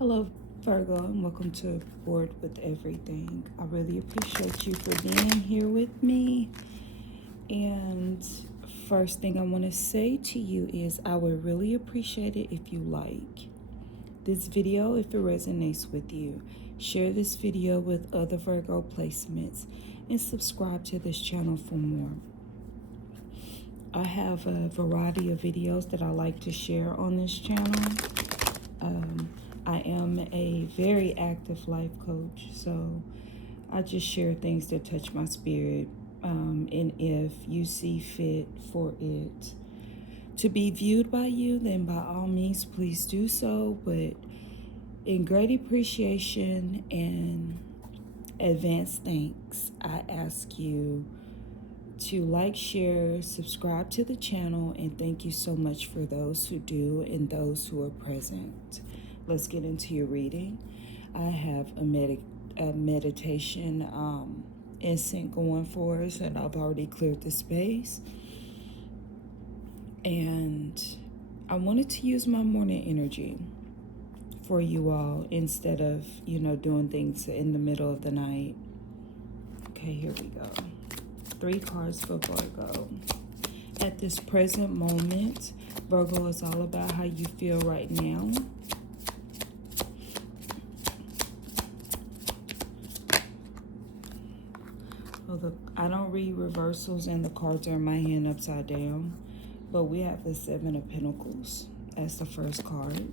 Hello, Virgo, and welcome to Board with Everything. I really appreciate you for being here with me. And first thing I want to say to you is I would really appreciate it if you like this video if it resonates with you. Share this video with other Virgo placements and subscribe to this channel for more. I have a variety of videos that I like to share on this channel. I am a very active life coach, so I just share things that touch my spirit. And if you see fit for it to be viewed by you, then by all means, please do so. But in great appreciation and advance thanks, I ask you to like, share, subscribe to the channel, and thank you so much for those who do and those who are present. Let's get into your reading. I have a meditation instant going for us, and I've already cleared the space. And I wanted to use my morning energy for you all instead of, doing things in the middle of the night. Okay, here we go. 3 cards for Virgo. At this present moment, Virgo is all about how you feel right now. I don't read reversals and the cards are in my hand upside down, but we have the 7 of Pentacles as the first card.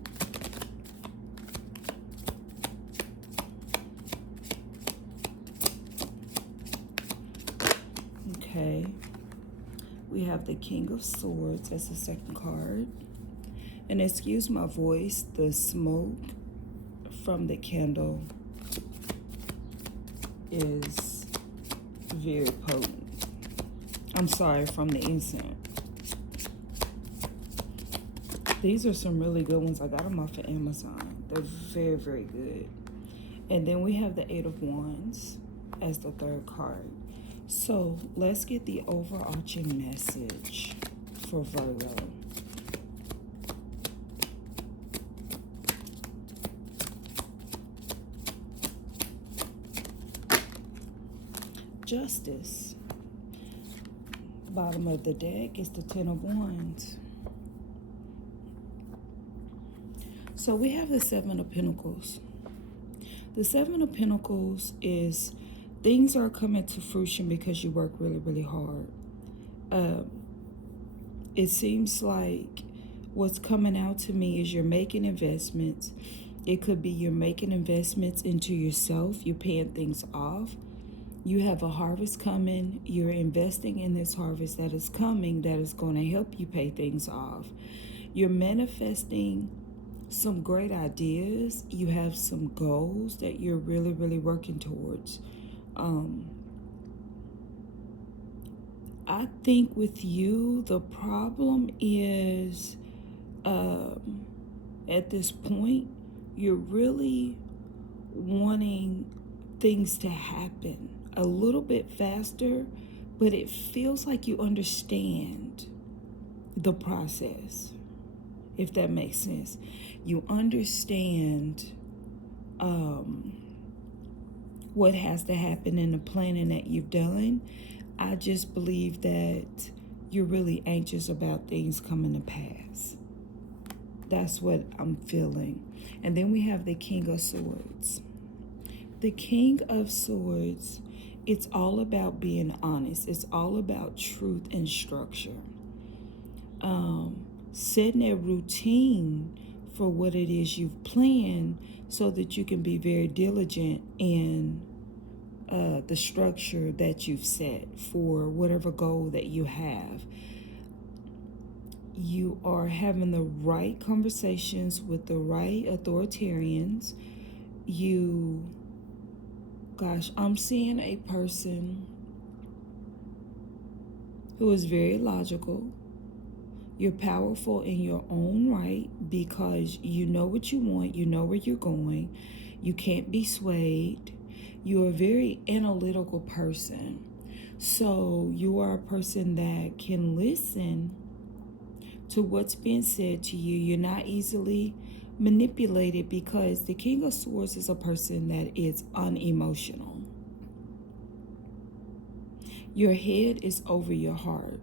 Okay, we have the King of Swords as the second card. And excuse my voice, the smoke from the candle is very potent. I'm sorry, from the incense. These are some really good ones. I got them off of Amazon. They're very, very good. And then we have the 8 of Wands as the third card. So let's get the overarching message for Virgo. Justice. Bottom of the deck is the 10 of Wands. So we have the 7 of Pentacles. The 7 of Pentacles is things are coming to fruition because you work really, really hard. It seems like what's coming out to me is you're making investments. It could be you're making investments into yourself. You're paying things off. You have a harvest coming. You're investing in this harvest that is coming that is going to help you pay things off. You're manifesting some great ideas. You have some goals that you're really, really working towards. I think with you, the problem is at this point, you're really wanting things to happen a little bit faster, but it feels like you understand the process, if that makes sense. You understand what has to happen in the planning that you've done. I just believe that you're really anxious about things coming to pass. That's what I'm feeling. And then we have the King of Swords. The King of Swords, it's all about being honest. It's all about truth and structure. Setting a routine for what it is you've planned so that you can be very diligent in the structure that you've set for whatever goal that you have. You are having the right conversations with the right authoritarians. I'm seeing a person who is very logical. You're powerful in your own right because you know what you want, you know where you're going, you can't be swayed. You're a very analytical person. So you are a person that can listen to what's being said to you. You're not easily manipulated because the King of Swords is a person that is unemotional. Your head is over your heart.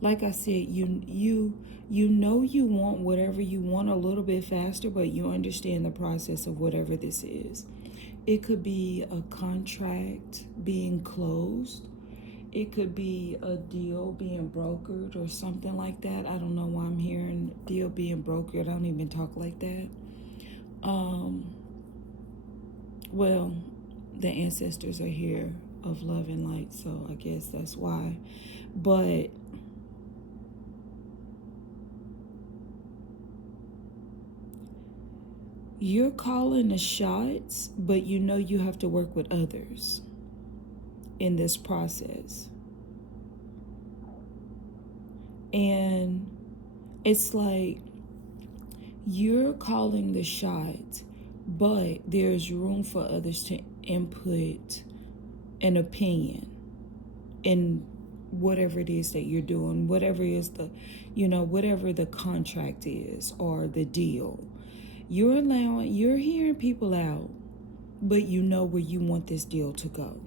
Like I said, you know you want whatever you want a little bit faster, but you understand the process of whatever this is. It could be a contract being closed. It could be a deal being brokered or something like that. I don't know why I'm hearing deal being brokered. I don't even talk like that. Well, the ancestors are here of love and light, so I guess that's why. But you're calling the shots, but you know you have to work with others in this process. And it's like you're calling the shots, but there's room for others to input an opinion in whatever it is that you're doing, whatever is the, whatever the contract is or the deal. You're hearing people out, but you know where you want this deal to go.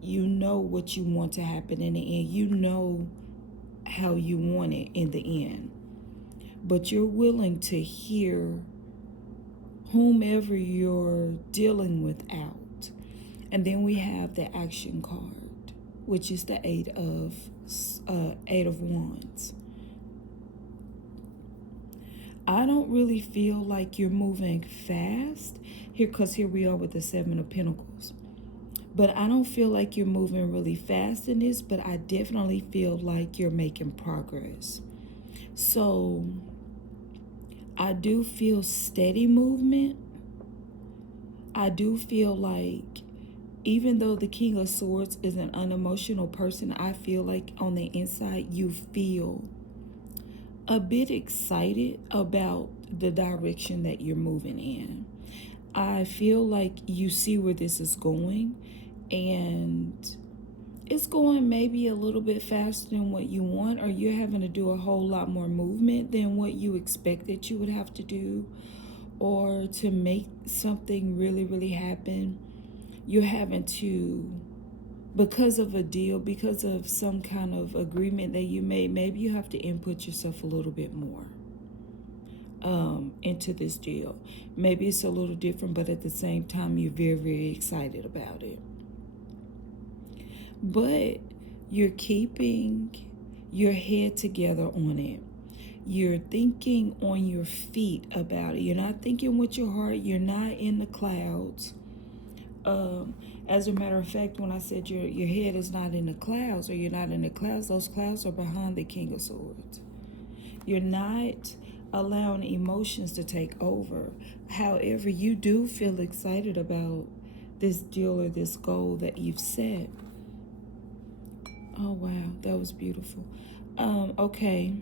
You know what you want to happen in the end. You know how you want it in the end. But you're willing to hear whomever you're dealing with out. And then we have the action card, which is the Eight of Wands. I don't really feel like you're moving fast here, because here we are with the Seven of Pentacles. But I don't feel like you're moving really fast in this, but I definitely feel like you're making progress. So I do feel steady movement. I do feel like even though the King of Swords is an unemotional person, I feel like on the inside you feel a bit excited about the direction that you're moving in. I feel like you see where this is going, and it's going maybe a little bit faster than what you want, or you're having to do a whole lot more movement than what you expected you would have to do, or to make something really, really happen. You're having to, because of a deal, because of some kind of agreement that you made, maybe you have to input yourself a little bit more into this deal. Maybe it's a little different, but at the same time, you're very, very excited about it. But you're keeping your head together on it. You're thinking on your feet about it. You're not thinking with your heart. You're not in the clouds. As a matter of fact, when I said your head is not in the clouds, or you're not in the clouds, those clouds are behind the King of Swords. You're not allowing emotions to take over. However, you do feel excited about this deal or this goal that you've set. Oh, wow. That was beautiful. Okay.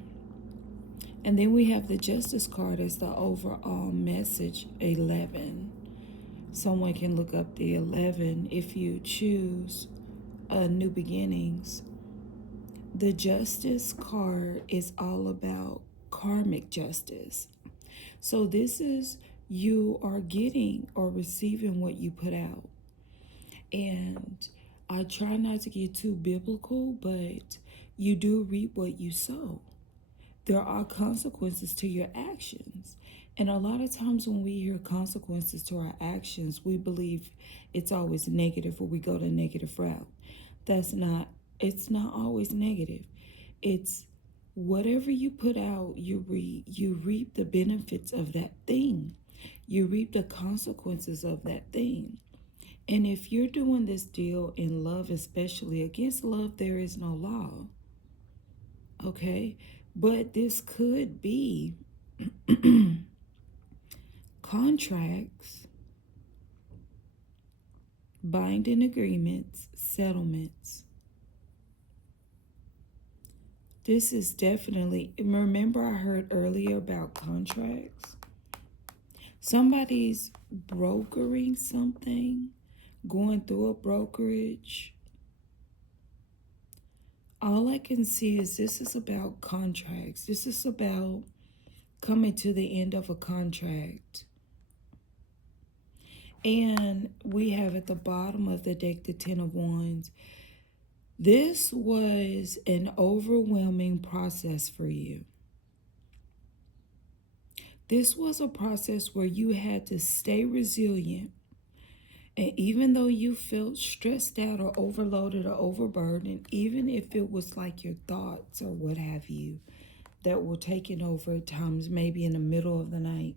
And then we have the Justice card as the overall message, 11. Someone can look up the 11 if you choose new beginnings. The Justice card is all about karmic justice. So this is, you are getting or receiving what you put out. And I try not to get too biblical, but you do reap what you sow. There are consequences to your actions. And a lot of times when we hear consequences to our actions, we believe it's always negative, or we go the negative route. It's not always negative. It's whatever you put out, you reap the benefits of that thing. You reap the consequences of that thing. And if you're doing this deal in love, especially, against love, there is no law. Okay? But this could be contracts, binding agreements, settlements. This is definitely, remember I heard earlier about contracts? Somebody's brokering something, going through a brokerage. All I can see is this is about contracts. This is about coming to the end of a contract. And we have at the bottom of the deck the Ten of Wands. This was an overwhelming process for you. This was a process where you had to stay resilient. And even though you felt stressed out or overloaded or overburdened, even if it was like your thoughts or what have you that were taking over at times, maybe in the middle of the night,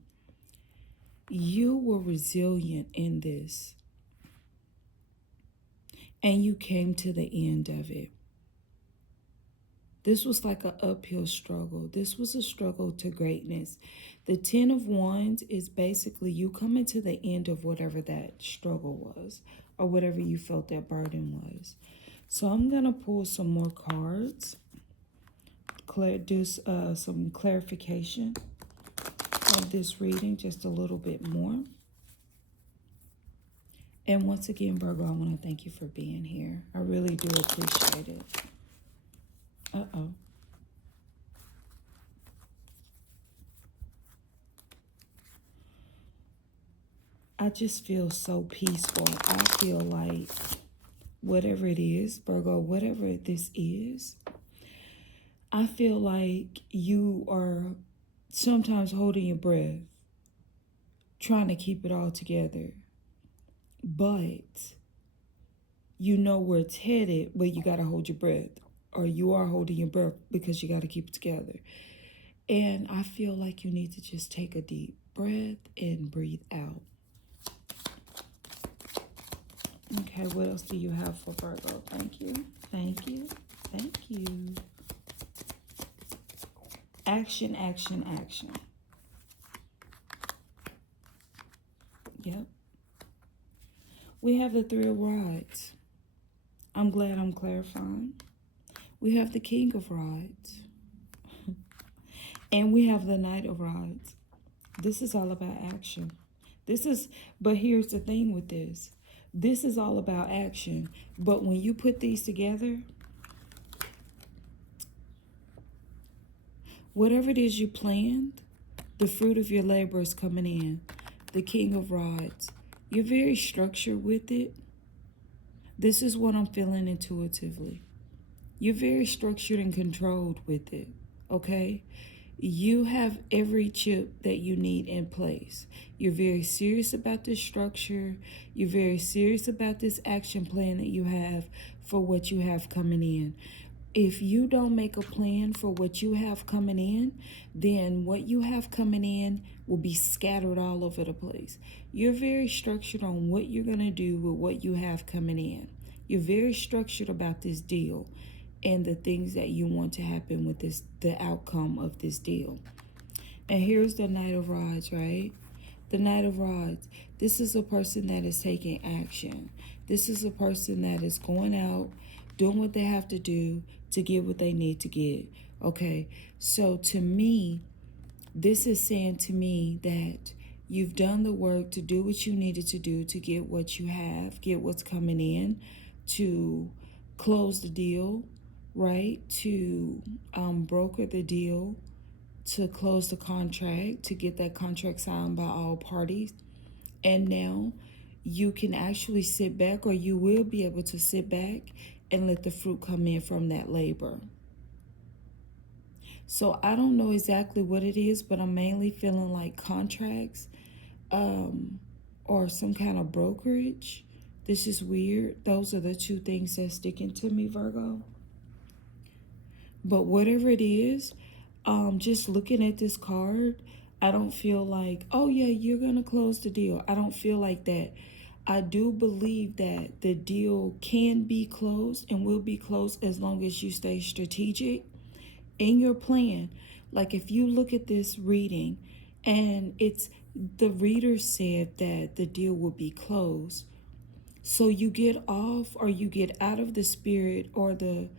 you were resilient in this. And you came to the end of it. This was like an uphill struggle. This was a struggle to greatness. The Ten of Wands is basically you coming to the end of whatever that struggle was or whatever you felt that burden was. So I'm going to pull some more cards, do some clarification of this reading just a little bit more. And once again, Virgo, I want to thank you for being here. I really do appreciate it. Uh-oh. I just feel so peaceful. I feel like whatever it is, Virgo, whatever this is, I feel like you are sometimes holding your breath, trying to keep it all together. But you know where it's headed, but you got to hold your breath. Or you are holding your breath because you got to keep it together. And I feel like you need to just take a deep breath and breathe out. Okay, what else do you have for Virgo? Thank you. Thank you. Thank you. Action, action, action. Yep. We have the Three of Rods. I'm glad I'm clarifying. We have the King of Rods. And we have the Knight of Rods. This is all about action. But here's the thing with this. This is all about action. But when you put these together, whatever it is you planned, the fruit of your labor is coming in. The King of Rods. You're very structured with it. This is what I'm feeling intuitively. You're very structured and controlled with it, okay? You have every chip that you need in place. You're very serious about this structure. You're very serious about this action plan that you have for what you have coming in. If you don't make a plan for what you have coming in, then what you have coming in will be scattered all over the place. You're very structured on what you're going to do with what you have coming in. You're very structured about this deal and the things that you want to happen with this, the outcome of this deal. And here's the Knight of Rods, right? The Knight of Rods. This is a person that is taking action. This is a person that is going out, doing what they have to do to get what they need to get. Okay, so to me, this is saying to me that you've done the work to do what you needed to do to get what you have, get what's coming in, to close the deal, right? To broker the deal, to close the contract, to get that contract signed by all parties. And now you can actually sit back, or you will be able to sit back and let the fruit come in from that labor. So I don't know exactly what it is, but I'm mainly feeling like contracts or some kind of brokerage. This is weird. Those are the two things that's sticking to me, Virgo. But whatever it is, just looking at this card, I don't feel like, oh yeah, you're going to close the deal. I don't feel like that. I do believe that the deal can be closed and will be closed as long as you stay strategic in your plan. Like if you look at this reading and the reader said that the deal will be closed. So you get off, or you get out of the spirit or the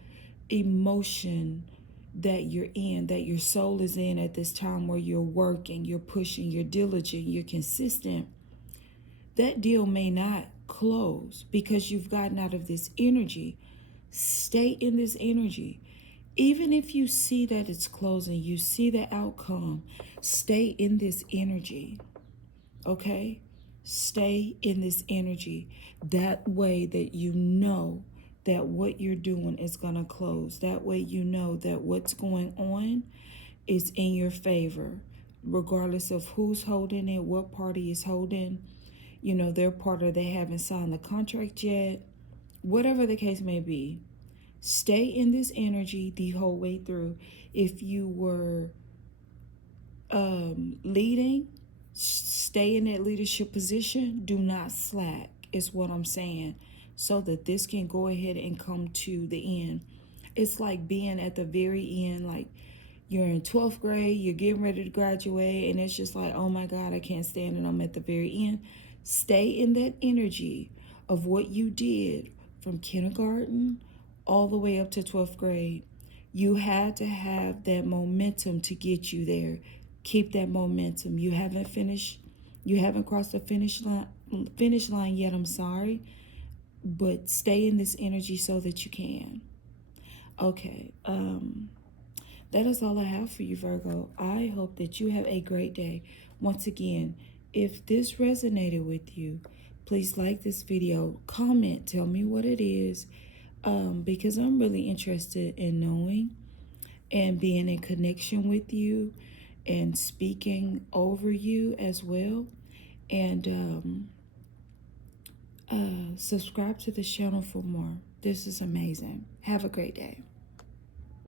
emotion that you're in, that your soul is in at this time, where you're working, you're pushing, you're diligent, you're consistent. That deal may not close because you've gotten out of this energy. Stay in this energy. Even if you see that it's closing, you see the outcome, stay in this energy. Okay? Stay in this energy. That way that you know that what you're doing is going to close. That way you know that what's going on is in your favor, regardless of who's holding it, what party is holding, their part, or they haven't signed the contract yet. Whatever the case may be, stay in this energy the whole way through. If you were leading, stay in that leadership position. Do not slack, is what I'm saying, so that this can go ahead and come to the end. It's like being at the very end, like you're in 12th grade, you're getting ready to graduate, and it's just like, oh my God, I can't stand it, I'm at the very end. Stay in that energy of what you did from kindergarten all the way up to 12th grade. You had to have that momentum to get you there. Keep that momentum. You haven't finished, you haven't crossed the finish line yet, I'm sorry, but stay in this energy so that you can. Okay, that is all I have for you, Virgo. I hope that you have a great day. Once again, if this resonated with you, please like this video, comment, tell me what it is, because I'm really interested in knowing and being in connection with you and speaking over you as well. And subscribe to the channel for more. This is amazing. Have a great day.